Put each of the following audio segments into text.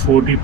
40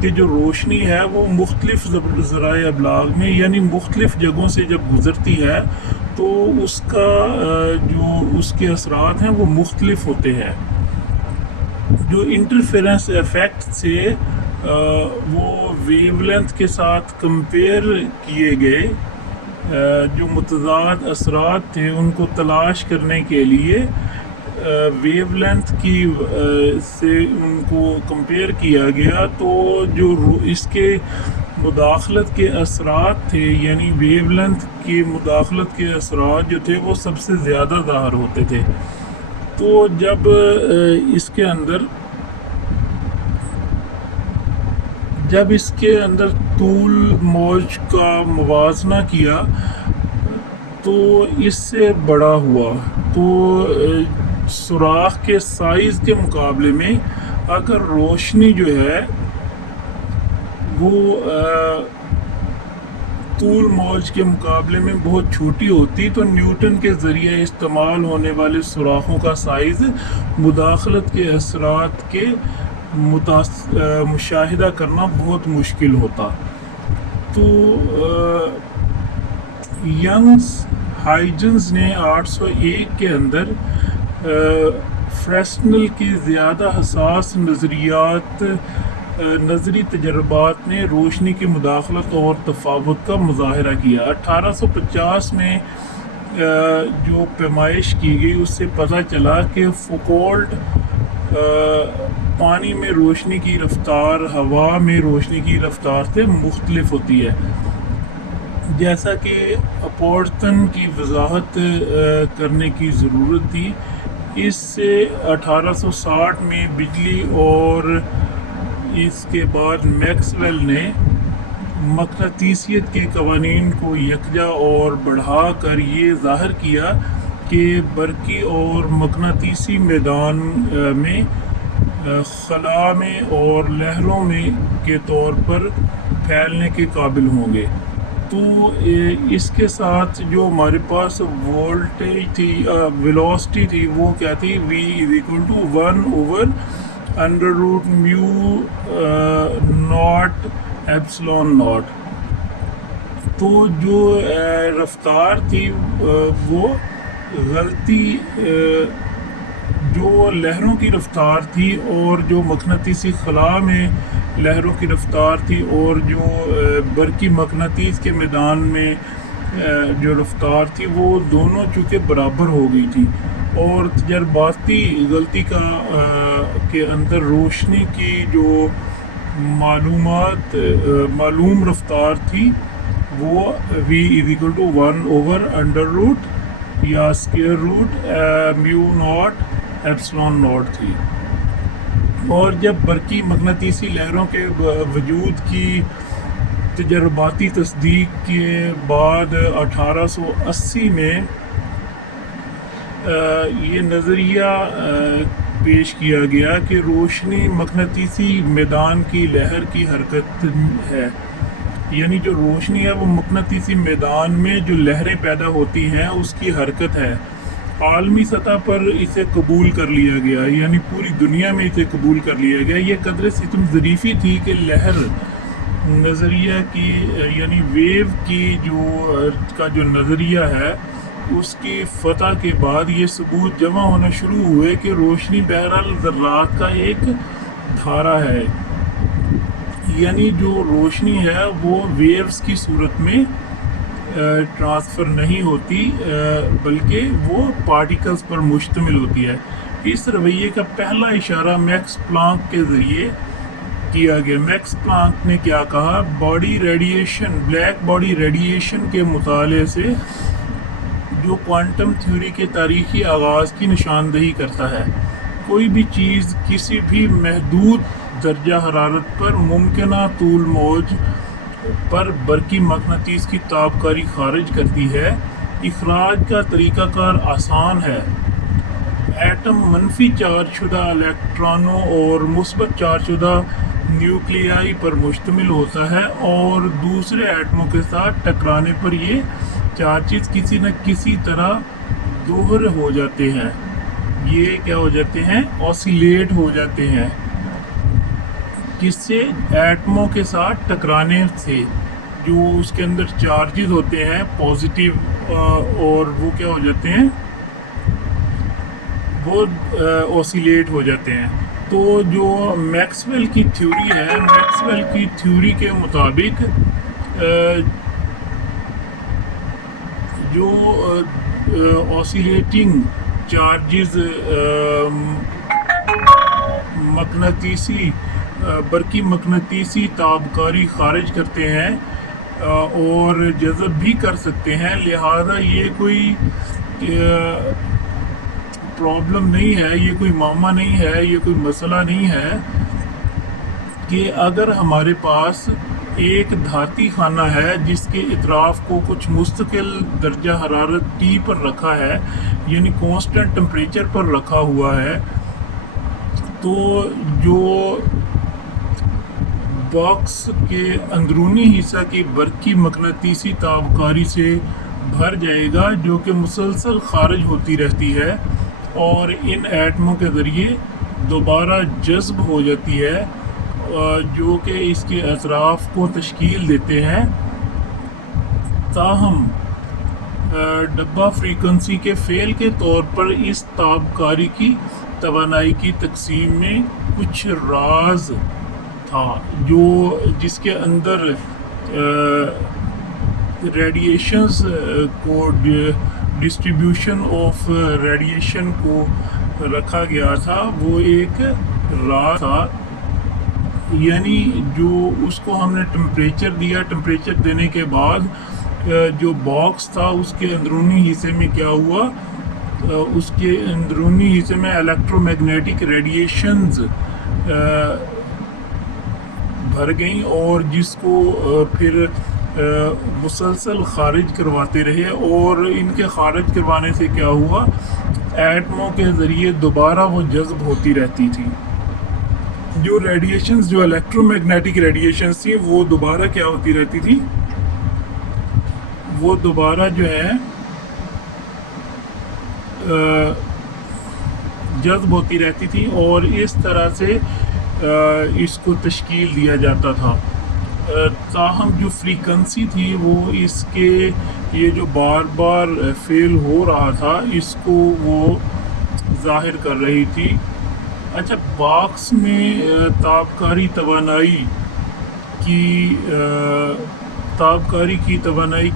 کہ جو روشنی ہے وہ مختلف ذرائع ابلاغ میں یعنی مختلف جگہوں سے جب گزرتی ہے تو اس کا جو اس کے اثرات ہیں وہ مختلف ہوتے ہیں. جو انٹرفیرنس ایفیکٹ سے وہ ویو لینتھ کے ساتھ کمپیئر کیے گئے جو متضاد اثرات تھے ان کو تلاش کرنے کے لیے ویو لینتھ کی سے ان کو کمپیئر کیا گیا. تو جو اس کے مداخلت کے اثرات تھے یعنی ویو لینتھ کی مداخلت کے اثرات جو تھے وہ سب سے زیادہ ظاہر ہوتے تھے. تو جب اس کے اندر طول موج کا موازنہ کیا تو اس سے بڑا ہوا. تو سوراخ کے سائز کے مقابلے میں اگر روشنی جو ہے وہ طول موج کے مقابلے میں بہت چھوٹی ہوتی تو نیوٹن کے ذریعے استعمال ہونے والے سوراخوں کا سائز مداخلت کے اثرات کے مشاہدہ کرنا بہت مشکل ہوتا. تو ینگز ہائیجنز نے 801 کے اندر فریسنل کی زیادہ حساس نظری تجربات نے روشنی کی مداخلت اور تفاوت کا مظاہرہ کیا. 1850 میں جو پیمائش کی گئی اس سے پتہ چلا کہ فوکولٹ پانی میں روشنی کی رفتار ہوا میں روشنی کی رفتار سے مختلف ہوتی ہے. جیسا کہ اپورٹن کی وضاحت کرنے کی ضرورت تھی. اس سے 1860 میں بجلی اور اس کے بعد میکسویل نے مقناطیسیت کے قوانین کو یکجا اور بڑھا کر یہ ظاہر کیا کہ برقی اور مقناطیسی میدان میں خلا میں اور لہروں میں کے طور پر پھیلنے کے قابل ہوں گے. تو اس کے ساتھ جو ہمارے پاس وولٹیج تھی ویلوسٹی تھی وہ کیا تھی v=1/√μ0 تو جو رفتار تھی وہ غلطی جو لہروں کی رفتار تھی اور جو مقناطیسی خلا میں لہروں کی رفتار تھی اور جو برقی مقناطیس کے میدان میں جو رفتار تھی وہ دونوں چونکہ برابر ہو گئی تھی. اور تجرباتی غلطی کے اندر روشنی کی جو معلوم رفتار تھی وہ v=1/√μ0 تھی. اور جب برقی مقناطیسی لہروں کے وجود کی تجرباتی تصدیق کے بعد 1880 میں یہ نظریہ پیش کیا گیا کہ روشنی مقناطیسی میدان کی لہر کی حرکت ہے. یعنی جو روشنی ہے وہ مقناطیسی میدان میں جو لہریں پیدا ہوتی ہیں اس کی حرکت ہے. عالمی سطح پر اسے قبول کر لیا گیا یعنی پوری دنیا میں اسے قبول کر لیا گیا. یہ قدر ستم ظریفی تھی کہ لہر نظریہ کی یعنی ویو کی جو نظریہ ہے اس کی فتح کے بعد یہ ثبوت جمع ہونا شروع ہوئے کہ روشنی بہرحال ذرات کا ایک دھارا ہے. یعنی جو روشنی ہے وہ ویوز کی صورت میں ٹرانسفر نہیں ہوتی بلکہ وہ پارٹیکلز پر مشتمل ہوتی ہے. اس رویے کا پہلا اشارہ میکس پلانک کے ذریعے کیا گیا. میکس پلانک نے کیا کہا؟ بلیک باڈی ریڈیشن کے مطالعے سے جو کوانٹم تھیوری کے تاریخی آغاز کی نشاندہی کرتا ہے. کوئی بھی چیز کسی بھی محدود درجہ حرارت پر ممکنہ طول موج پر برقی مقناطیس کی تابکاری خارج کرتی ہے. اخراج کا طریقہ کار آسان ہے. ایٹم منفی چارج شدہ الیکٹرانوں اور مثبت چارج شدہ نیوکلیائی پر مشتمل ہوتا ہے اور دوسرے ایٹموں کے ساتھ ٹکرانے پر یہ چارجز کسی نہ کسی طرح دوہرے ہو جاتے ہیں. یہ کیا ہو جاتے ہیں؟ آسیلیٹ ہو جاتے ہیں. کس سے؟ ایٹموں کے ساتھ ٹکرانے سے. جو اس کے اندر چارجز ہوتے ہیں پازیٹیو اور وہ کیا ہو جاتے ہیں، وہ اوسیلیٹ ہو جاتے ہیں. تو جو میکسویل کی تھیوری ہے، میکسویل کی تھیوری کے مطابق جو اوسیلیٹنگ چارجز مقناطیسی برقی مقناطیسی تابکاری خارج کرتے ہیں اور جذب بھی کر سکتے ہیں، لہذا یہ کوئی پرابلم نہیں ہے، یہ کوئی معمہ نہیں ہے، یہ کوئی مسئلہ نہیں ہے کہ اگر ہمارے پاس ایک دھاتی خانہ ہے جس کے اطراف کو کچھ مستقل درجہ حرارت T پر رکھا ہے، یعنی کانسٹنٹ ٹمپریچر پر رکھا ہوا ہے، تو جو باکس کے اندرونی حصہ کی برقی مقناطیسی تابکاری سے بھر جائے گا، جو کہ مسلسل خارج ہوتی رہتی ہے اور ان ایٹموں کے ذریعے دوبارہ جذب ہو جاتی ہے، جو کہ اس کے اطراف کو تشکیل دیتے ہیں. تاہم ڈبہ فریکوینسی کے فعل کے طور پر اس تابکاری کی توانائی کی تقسیم میں کچھ راز تھا، جس کے اندر ریڈیشنز کو ڈسٹریبیوشن آف ریڈیشن کو رکھا گیا تھا. وہ ایک راز تھا، یعنی جو اس کو ہم نے ٹمپریچر دیا، ٹمپریچر دینے کے بعد جو باکس تھا اس کے اندرونی حصے میں کیا ہوا، اس کے اندرونی حصے میں الیکٹرو میگنیٹک ریڈیشنز بھر گئیں اور جس کو پھر مسلسل خارج کرواتے رہے، اور ان کے خارج کروانے سے کیا ہوا، ایٹموں کے ذریعے دوبارہ وہ جذب ہوتی رہتی تھی. جو ریڈیشنز، جو الیکٹرو میگنیٹک ریڈیشنز تھی، وہ دوبارہ کیا ہوتی رہتی تھی، وہ دوبارہ جو ہے جذب ہوتی رہتی تھی اور اس طرح سے اس کو تشکیل دیا جاتا تھا. تاہم جو فریکوینسی تھی وہ اس کے یہ جو بار بار فیل ہو رہا تھا اس کو وہ ظاہر کر رہی تھی. اچھا، باکس میں تابکاری توانائی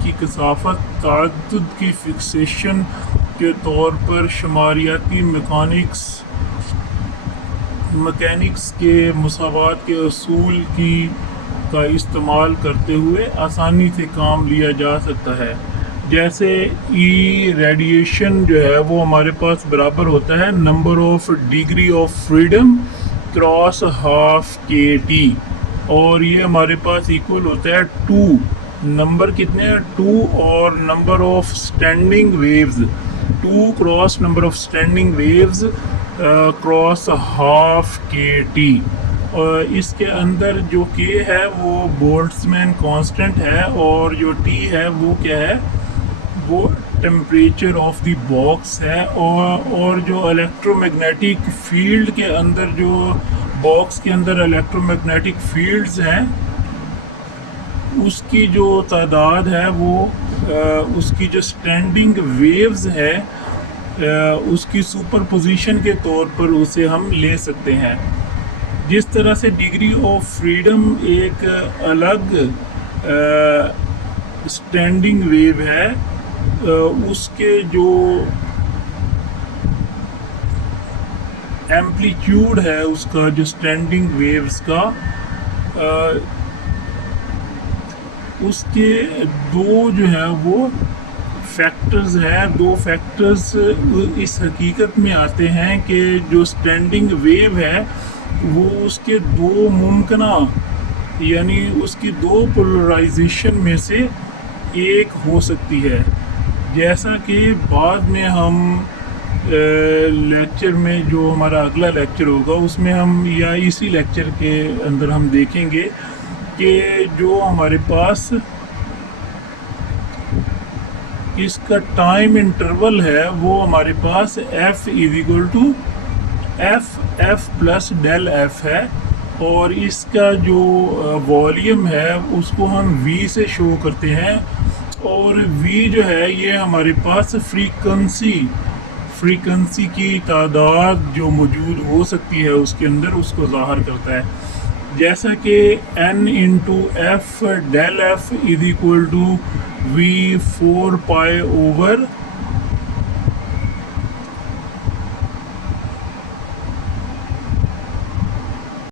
کی کثافت تعدد کی فکسیشن کے طور پر شماریاتی مکینکس کے مساوات کے اصول کا استعمال کرتے ہوئے آسانی سے کام لیا جا سکتا ہے. جیسے ای ریڈیشن جو ہے وہ ہمارے پاس برابر ہوتا ہے number of degree of freedom cross half K T, اور یہ ہمارے پاس ایکول ہوتا ہے 2. نمبر کتنے ہیں؟ 2، اور number of standing waves 2 cross number of standing waves cross half K T. اور اس کے اندر جو کے ہے وہ بولٹزمین کانسٹنٹ ہے، اور جو ٹی ہے وہ کیا ہے، وہ ٹمپریچر آف دی باکس ہے. اور جو الیکٹرو میگنیٹک فیلڈ کے اندر، جو باکس کے اندر الیکٹرو میگنیٹک فیلڈز ہیں، اس کی جو تعداد ہے وہ اس کی جو اسٹینڈنگ ویوز ہے اس کی سپر پوزیشن کے طور پر اسے ہم لے سکتے ہیں. جس طرح سے ڈگری آف فریڈم ایک الگ اسٹینڈنگ ویو ہے، اس کے جو ایمپلیٹیوڈ ہے اس کا، جو اسٹینڈنگ ویوز کا، اس کے دو جو ہیں وہ فیکٹرز ہیں. 2 فیکٹرز اس حقیقت میں آتے ہیں کہ جو اسٹینڈنگ ویو ہے وہ اس کے 2 ممکنہ، یعنی اس کی 2 پولرائزیشن میں سے ایک ہو سکتی ہے. جیسا کہ بعد میں ہم لیکچر میں، جو ہمارا اگلا لیکچر ہوگا اس میں ہم، یا اسی لیکچر کے اندر ہم دیکھیں گے کہ جو ہمارے پاس اس کا ٹائم انٹرول ہے وہ ہمارے پاس F F plus del F ہے. اور اس کا جو والیوم ہے اس کو ہم وی سے شو کرتے ہیں، اور وی جو ہے یہ ہمارے پاس فریکوینسی کی تعداد جو موجود ہو سکتی ہے اس کے اندر، اس کو ظاہر کرتا ہے، جیسا کہ n into F del F is equal to V 4 pi over